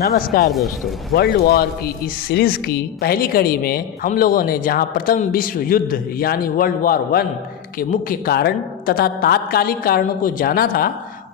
नमस्कार दोस्तों, world war की इस सीरीज की पहली कड़ी में हम लोगों ने जहां प्रथम विश्व युद्ध यानी वर्ल्ड वॉर 1 के मुख्य कारण तथा तात्कालिक कारणों को जाना था,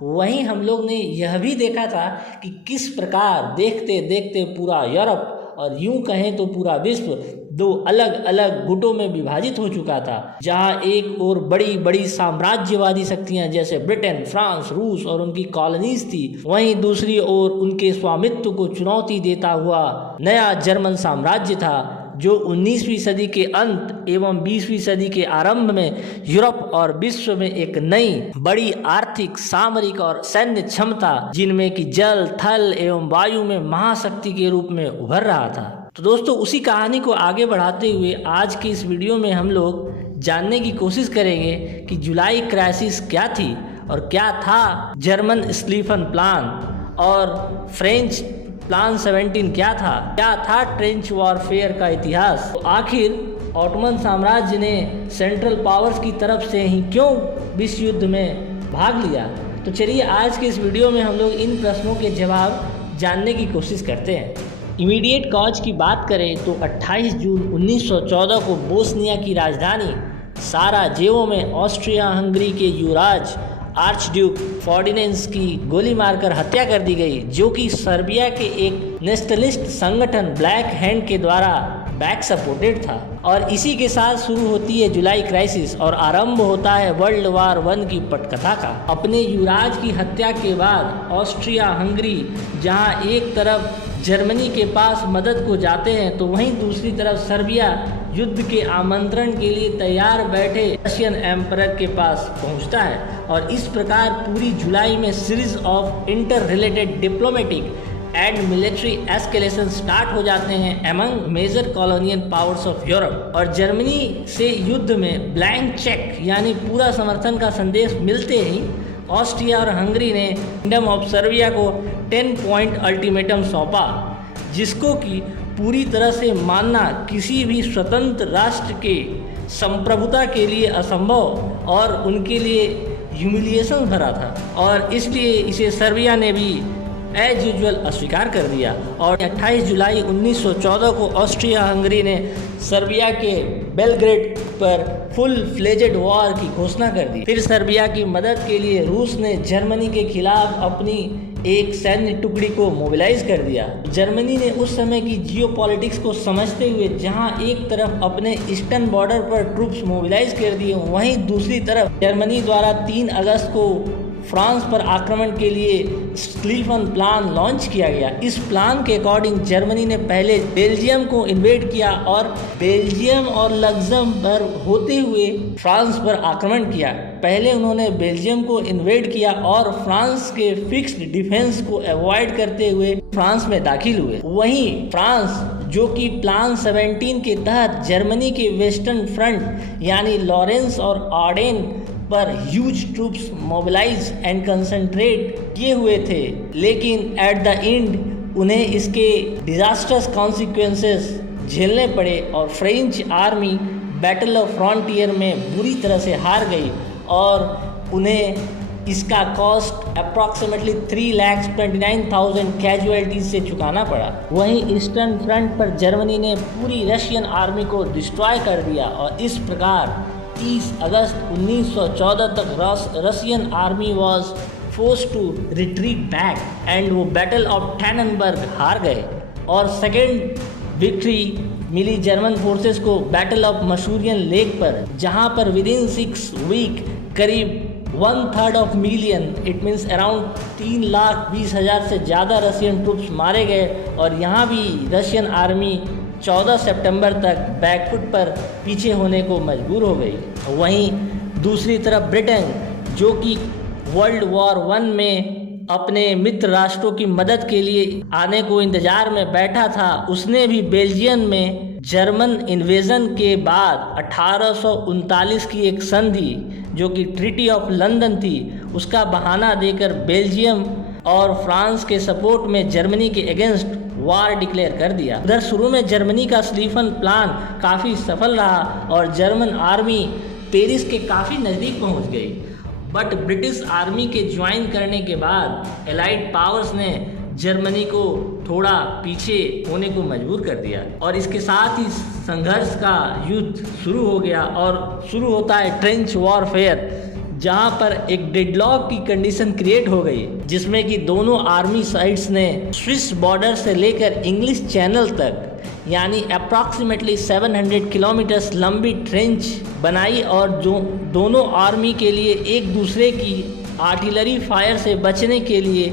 वहीं हम लोग ने यह भी देखा था कि किस प्रकार देखते देखते पूरा यूरोप और यूं कहें तो पूरा विश्व दो अलग अलग गुटों में विभाजित हो चुका था। जहां एक ओर बड़ी बड़ी साम्राज्यवादी शक्तियां जैसे ब्रिटेन, फ्रांस, रूस और उनकी कॉलोनीज थी, वहीं दूसरी ओर उनके स्वामित्व को चुनौती देता हुआ नया जर्मन साम्राज्य था, जो 19वीं सदी के अंत एवं 20वीं सदी के आरंभ में यूरोप और विश्व में एक नई बड़ी आर्थिक, सामरिक और सैन्य क्षमता जिनमें कि जल, थल एवं वायु में महाशक्ति के रूप में उभर रहा था। तो दोस्तों, उसी कहानी को आगे बढ़ाते हुए आज के इस वीडियो में हम लोग जानने की कोशिश करेंगे कि जुलाई क्राइसिस क्या थी और क्या था जर्मन स्लीफन प्लान और फ्रेंच प्लान 17 क्या था ट्रेंच वॉरफेयर का इतिहास, तो आखिर ऑटोमन साम्राज्य ने सेंट्रल पावर्स की तरफ से ही क्यों विश्व युद्ध में भाग लिया। तो चलिए आज के इस वीडियो में हम लोग इन प्रश्नों के जवाब जानने की कोशिश करते हैं। इमीडिएट कॉज की बात करें तो 28 जून 1914 को बोस्निया की राजधानी साराजेवो में ऑस्ट्रिया हंगरी के युवराज आर्च ड्यूक फर्डिनेंड की गोली मारकर हत्या कर दी गई, जो कि सर्बिया के एक नेशनलिस्ट संगठन ब्लैक हैंड के द्वारा बैक सपोर्टेड था। और इसी के साथ शुरू होती है जुलाई क्राइसिस और आरंभ होता है वर्ल्ड वॉर 1 की पटकथा का। अपने युवराज की हत्या के बाद ऑस्ट्रिया हंगरी जहां एक तरफ जर्मनी के पास मदद को जाते हैं, तो वहीं दूसरी तरफ सर्बिया युद्ध के आमंत्रण के लिए तैयार बैठे रशियन एम्परर के पास पहुंचता है। और इस प्रकार पूरी जुलाई में series of inter related diplomatic and military escalation start हो जाते हैं among major colonial powers of Europe. और जर्मनी से युद्ध में ब्लैंक चेक यानी पूरा समर्थन का संदेश मिलते ही ऑस्ट्रिया और हंगरी ने किंगडम ऑफ सर्बिया को 10 पॉइंट अल्टीमेटम सौंपा, जिसको कि पूरी तरह से मानना किसी भी स्वतंत्र राष्ट्र के संप्रभुता के लिए असंभव और उनके लिए ह्यूमिलिएशन भरा था, और इसलिए इसे सर्बिया ने भी एज यूजुअल अस्वीकार कर दिया। और 28 जुलाई 1914 को ऑस्ट्रिया हंगरी ने सर्बिया के बेलग्रेड पर फुल फ्लेजेड वॉर की घोषणा कर दी। फिर सर्बिया की मदद के लिए रूस ने जर्मनी के खिलाफ अपनी एक सैन्य टुकड़ी को मोबिलाइज कर दिया। जर्मनी ने उस समय की जियोपॉलिटिक्स को समझते हुए जहां एक तरफ अपने ईस्टर्न बॉर्डर पर ट्रूप्स मोबिलाइज कर दिए, वहीं दूसरी तरफ जर्मनी द्वारा 3 अगस्त को फ्रांस पर आक्रमण के लिए स्लीफन प्लान लॉन्च किया गया। इस प्लान के अकॉर्डिंग जर्मनी ने पहले बेल्जियम को इन्वेड किया और बेल्जियम और लग्जमबर्ग होते हुए फ्रांस पर आक्रमण किया। पहले उन्होंने बेल्जियम को इन्वेड किया और फ्रांस के फिक्स्ड डिफेंस को अवॉइड करते हुए फ्रांस में दाखिल हुए। वहीं फ्रांस, जो कि प्लान 17 के तहत जर्मनी के वेस्टर्न फ्रंट यानी लॉरेंस और आर्डेन पर huge troops mobilise and concentrate किए हुए थे, लेकिन एट द एंड उन्हें इसके डिजास्टर्स कॉन्सिक्वेंसेस झेलने पड़े और French army battle of frontier में बुरी तरह से हार गई और उन्हें इसका कॉस्ट अप्रॉक्सीमेटली 3,29,000 कैजुअलिटीज से चुकाना पड़ा। वहीं ईस्टर्न फ्रंट पर जर्मनी ने पूरी रशियन आर्मी को डिस्ट्रॉय कर दिया और इस प्रकार 30 अगस्त 1914 तक Russian army was forced to retreat back and वो बैटल ऑफ टैननबर्ग हार गए। और सेकेंड विक्ट्री मिली जर्मन फोर्सेस को बैटल ऑफ मसूरियन लेक पर, जहां पर विद इन 6 वीक करीब 1/3 of million it means around 3,20,000 से ज़्यादा रशियन ट्रूप्स मारे गए। और यहाँ भी रशियन आर्मी 14 सितंबर तक बैकफुट पर पीछे होने को मजबूर हो गई। वहीं दूसरी तरफ ब्रिटेन, जो कि वर्ल्ड वॉर 1 में अपने मित्र राष्ट्रों की मदद के लिए आने को इंतजार में बैठा था, उसने भी बेल्जियम में जर्मन इन्वेजन के बाद 1839 की एक संधि, जो कि ट्रीटी ऑफ लंदन थी, उसका बहाना देकर बेल्जियम और फ्रांस के सपोर्ट में जर्मनी के अगेंस्ट वार डिक्लेयर कर दिया। उधर शुरू में जर्मनी का स्लीफन प्लान काफ़ी सफल रहा और जर्मन आर्मी पेरिस के काफ़ी नज़दीक पहुंच गई, बट ब्रिटिश आर्मी के ज्वाइन करने के बाद एलाइड पावर्स ने जर्मनी को थोड़ा पीछे होने को मजबूर कर दिया और इसके साथ ही संघर्ष का युद्ध शुरू हो गया और शुरू होता है ट्रेंच वॉरफेयर, जहां पर एक डेडलॉक की कंडीशन क्रिएट हो गई, जिसमें कि दोनों आर्मी साइड्स ने स्विस बॉर्डर से लेकर इंग्लिश चैनल तक यानी अप्रॉक्सीमेटली 700 किलोमीटर्स लंबी ट्रेंच बनाई और जो दोनों आर्मी के लिए एक दूसरे की आर्टिलरी फायर से बचने के लिए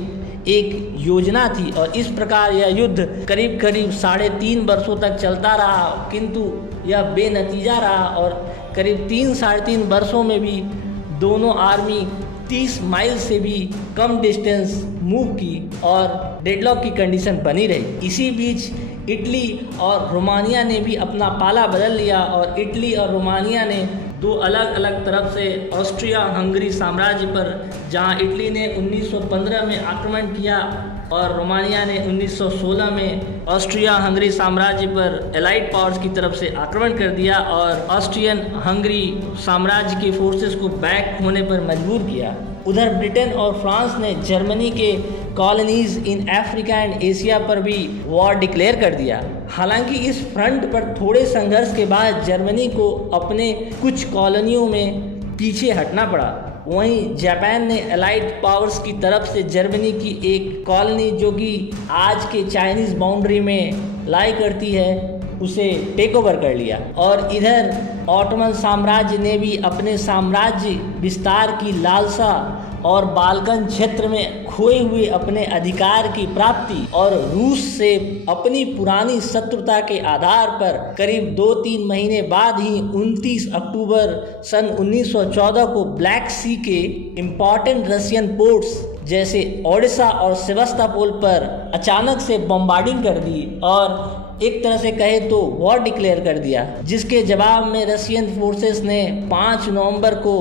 एक योजना थी। और इस प्रकार यह युद्ध करीब करीब 3.5 वर्षों तक चलता रहा, किंतु यह बेनतीजा रहा और करीब 3-3.5 वर्षों में भी दोनों आर्मी 30 माइल से भी कम डिस्टेंस मूव की और डेडलॉक की कंडीशन बनी रही। इसी बीच इटली और रोमानिया ने भी अपना पाला बदल लिया और इटली और रोमानिया ने दो अलग अलग तरफ से ऑस्ट्रिया हंगरी साम्राज्य पर, जहां इटली ने 1915 में आक्रमण किया और रोमानिया ने 1916 में ऑस्ट्रिया हंगरी साम्राज्य पर एलाइड पावर्स की तरफ से आक्रमण कर दिया और ऑस्ट्रियन हंगरी साम्राज्य की फोर्सेस को बैक होने पर मजबूर किया। उधर ब्रिटेन और फ्रांस ने जर्मनी के colonies in Africa and Asia पर भी वॉर डिक्लेयर कर दिया। हालांकि इस फ्रंट पर थोड़े संघर्ष के बाद जर्मनी को अपने कुछ कॉलोनियों में पीछे हटना पड़ा। वहीं जापान ने एलाइड पावर्स की तरफ से जर्मनी की एक कॉलोनी जो कि आज के चाइनीज़ बाउंड्री में लाई करती है उसे टेक ओवर कर लिया। और इधर ऑटोमन साम्राज्य ने भी अपने साम्राज्य विस्तार की लालसा और बाल्कन क्षेत्र में खोए हुए अपने अधिकार की प्राप्ति और रूस से अपनी पुरानी शत्रुता के आधार पर करीब 2-3 महीने बाद ही 29 अक्टूबर सन 1914 को ब्लैक सी के इम्पॉर्टेंट रशियन पोर्ट्स जैसे ओडिशा और सेवास्तोपोल पर अचानक से बम्बार्डिंग कर दी और एक तरह से कहे तो वॉर डिक्लेयर कर दिया, जिसके जवाब में रशियन फोर्सेस ने 5 नवंबर को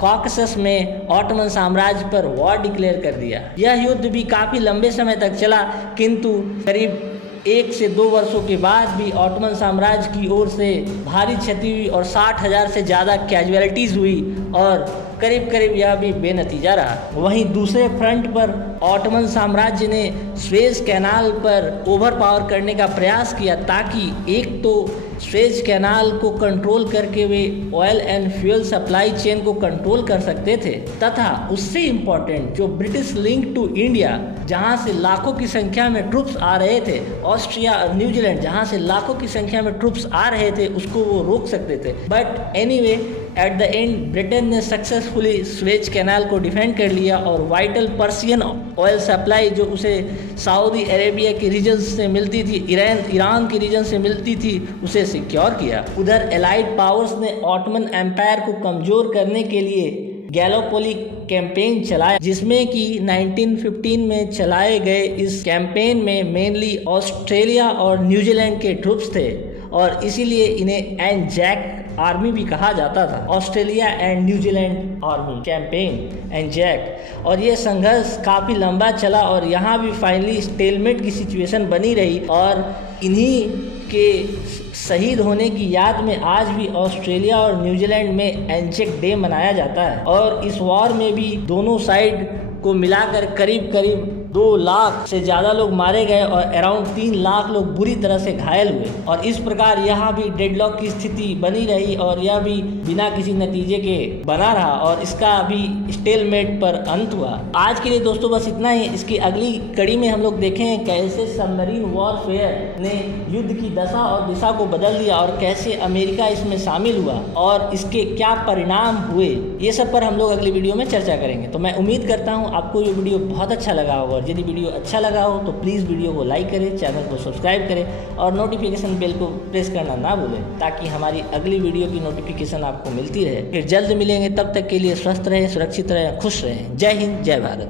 कॉकसस में ऑटोमन साम्राज्य पर वॉर डिक्लेयर कर दिया। यह युद्ध भी काफ़ी लंबे समय तक चला, किंतु करीब 1 से 2 वर्षों के बाद भी ऑटोमन साम्राज्य की ओर से भारी क्षति हुई और 60,000 से ज़्यादा कैजुअलिटीज़ हुई और करीब करीब यह भी बेनतीजा रहा। वहीं दूसरे फ्रंट पर ऑटोमन साम्राज्य ने स्वेज कैनाल पर ओवर पावर करने का प्रयास किया, ताकि एक तो स्वेज कैनाल को कंट्रोल करके वे oil and fuel supply chain को कंट्रोल कर सकते थे, तथा उससे इम्पोर्टेंट जो ब्रिटिश लिंक टू इंडिया, जहां से लाखों की संख्या में ट्रूप्स आ रहे थे, ऑस्ट्रिया और न्यूजीलैंड जहां से लाखों की संख्या में ट्रूप्स आ रहे थे, उसको वो रोक सकते थे। But anyway at the end Britain ने सक्सेसफुली स्वेज कैनाल को डिफेंड कर लिया और वाइटल पर्सियन ऑयल सप्लाई जो उसे सऊदी अरेबिया के रीजन से मिलती थी, ईरान के रीजन से मिलती थी, उसे सिक्योर किया। उधर एलाइड पावर्स ने ऑटोमन एम्पायर को कमज़ोर करने के लिए गैलोपोली कैंपेन चलाया, जिसमें कि 1915 में चलाए गए इस कैंपेन में मेनली ऑस्ट्रेलिया और न्यूजीलैंड के ट्रूप्स थे और इसीलिए इन्हें एनजैक आर्मी भी कहा जाता था, Australia and New Zealand army campaign एनजैक। और ये संघर्ष काफ़ी लंबा चला और यहाँ भी फाइनली स्टेलमेट की सिचुएशन बनी रही और इन्हीं के शहीद होने की याद में आज भी ऑस्ट्रेलिया और न्यूजीलैंड में एनजैक डे मनाया जाता है। और इस वॉर में भी दोनों साइड को मिलाकर करीब करीब 2 लाख से ज़्यादा लोग मारे गए और अराउंड 3 लाख लोग बुरी तरह से घायल हुए और इस प्रकार यहाँ भी डेडलॉक की स्थिति बनी रही और यह भी बिना किसी नतीजे के बना रहा और इसका भी स्टेलमेट पर अंत हुआ। आज के लिए दोस्तों बस इतना ही। इसकी अगली कड़ी में हम लोग देखें कैसे सबमरीन वॉरफेयर ने युद्ध की दशा और दिशा को बदल दिया और कैसे अमेरिका इसमें शामिल हुआ और इसके क्या परिणाम हुए, ये सब पर हम लोग अगली वीडियो में चर्चा करेंगे। तो मैं उम्मीद करता हूँ आपको ये वीडियो बहुत अच्छा लगा होगा और यदि वीडियो अच्छा लगा हो तो प्लीज़ वीडियो को लाइक करें, चैनल को सब्सक्राइब करें और नोटिफिकेशन बेल को प्रेस करना ना भूलें ताकि हमारी अगली वीडियो की नोटिफिकेशन आपको मिलती रहे। फिर जल्द मिलेंगे, तब तक के लिए स्वस्थ रहें, सुरक्षित रहें, खुश रहें। जय हिंद, जय भारत।